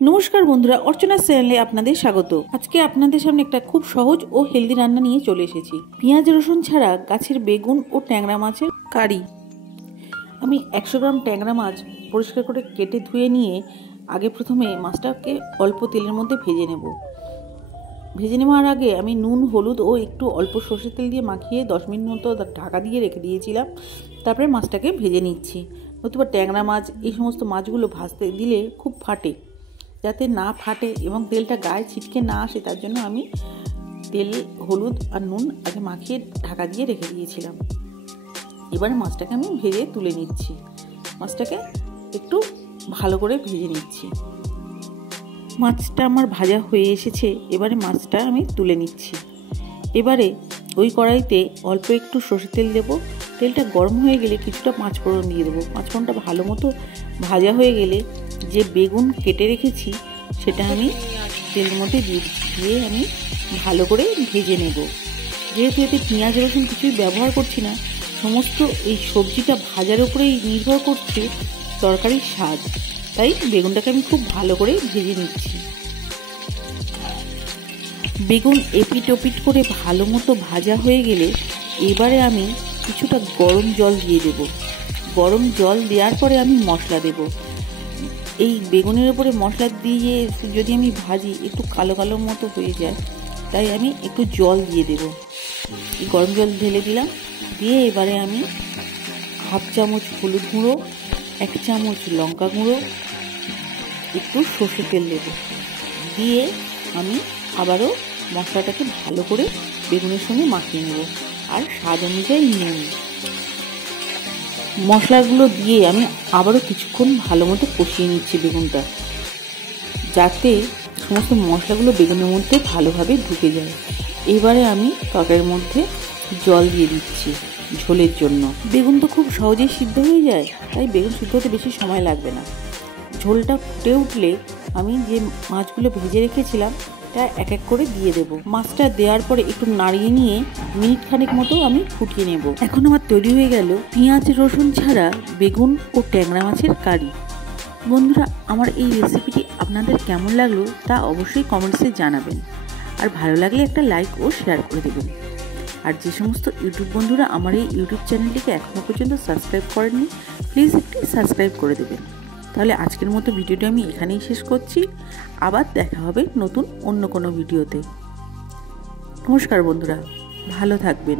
নমস্কার বন্ধুরা, অর্চনার চ্যানেলে আপনাদের স্বাগত। আজকে আপনাদের সামনে একটা খুব সহজ ও হেলদি রান্না নিয়ে চলে এসেছি। পেঁয়াজ রসুন ছাড়া গাছের বেগুন ও ট্যাংরা মাছের কারি। আমি 100 গ্রাম ট্যাংরা মাছ পরিষ্কার করে কেটে ধুয়ে নিয়ে প্রথমে মাছটাকে অল্প তেলের মধ্যে ভেজে নেওয়ার আগে আমি নুন, হলুদ ও একটু অল্প সর্ষের তেল দিয়ে মাখিয়ে 10 মিনিট মতো ঢাকা দিয়ে রেখে দিয়েছিলাম। তারপরে মাছটাকে ভেজে নিচ্ছি। নতুবা ট্যাংরা মাছ এই সমস্ত মাছগুলো ভাজতে দিলে খুব ফাটে। যাতে না ফাটে এবং তেলটা গায়ে ছিটকে না আসে তার জন্য আমি তেল, হলুদ আর নুন আগে মাখিয়ে ঢাকা দিয়ে রেখে দিয়েছিলাম। এবারে মাছটাকে আমি ভেজে তুলে নিচ্ছি। মাছটাকে একটু ভালো করে ভেজে নিচ্ছি। মাছটা আমার ভাজা হয়ে এসেছে। এবারে মাছটা আমি তুলে নিচ্ছি। এবারে ওই কড়াইতে অল্প একটু সরষের তেল দেবো। তেলটা গরম হয়ে গেলে কিছুটা পাঁচফোড়ন দিয়ে দেবো। পাঁচফোড়নটা ভালো মতো ভাজা হয়ে গেলে যে বেগুন কেটে রেখেছি সেটা আমি তেলের মধ্যে দিয়ে আমি ভালো করে ভেজে নেব। যেহেতু এতে পেঁয়াজ রসুন কিছুই ব্যবহার করছি না, সমস্ত এই সবজিটা ভাজার উপরেই নির্ভর করছে তরকারির স্বাদ, তাই বেগুনটাকে আমি খুব ভালো করে ভেজে নিচ্ছি। বেগুন এপিট ওপিট করে ভালো মতো ভাজা হয়ে গেলে এবারে আমি কিছুটা গরম জল দিয়ে দেব। গরম জল দেওয়ার পরে আমি মশলা দেব। এই বেগুনের উপরে মশলা দিয়ে যদি আমি ভাজি একটু কালো কালো মতো হয়ে যায়, তাই আমি একটু জল দিয়ে দেব। এই গরম জল ঢেলে দিলাম। দিয়ে এবারে আমি 1/2 চামচ হলুদ গুঁড়ো, 1 চামচ লঙ্কা গুঁড়ো, একটু সর্ষের তেল দেব। দিয়ে আমি আবারও মশলাটাকে ভালো করে বেগুনের সঙ্গে মাখিয়ে নেব। আর স্বাদ অনুযায়ী নুন। মশলাগুলো দিয়ে আমি আবারও কিছুক্ষণ ভালো মতো কষিয়ে নিচ্ছি বেগুনটা, যাতে সমস্ত মশলাগুলো বেগুনের মধ্যে ভালোভাবে ঢুকে যায়। এবারে আমি তরকারির মধ্যে জল দিয়ে দিচ্ছি ঝোলের জন্য। বেগুন তো খুব সহজেই সিদ্ধ হয়ে যায়, তাই বেগুন সিদ্ধ হতে বেশি সময় লাগবে না। ঝোলটা ফুটে উঠলে আমি যে মাছগুলো ভেজে রেখেছিলাম তা এক এক করে দিয়ে দেব। মাছটা দেওয়ার পরে একটু নাড়িয়ে নিয়ে মিনিট খানেক মতো আমি ফুটিয়ে নেব। এখন আমার তৈরি হয়ে গেল পেঁয়াজ রসুন ছাড়া বেগুন ও ট্যাংরা মাছের কারি। বন্ধুরা, আমার এই রেসিপিটি আপনাদের কেমন লাগলো তা অবশ্যই কমেন্টসে জানাবেন। আর ভালো লাগলে একটা লাইক ও শেয়ার করে দেবেন। আর যে সমস্ত ইউটিউব বন্ধুরা আমার এই ইউটিউব চ্যানেলটিকে এখনও পর্যন্ত সাবস্ক্রাইব করেননি, প্লিজ একটু সাবস্ক্রাইব করে দেবেন। তাহলে আজকের মতো ভিডিওটা আমি এখানেই শেষ করছি। আবার দেখা হবে নতুন অন্য কোনো ভিডিওতে। নমস্কার বন্ধুরা, ভালো থাকবেন।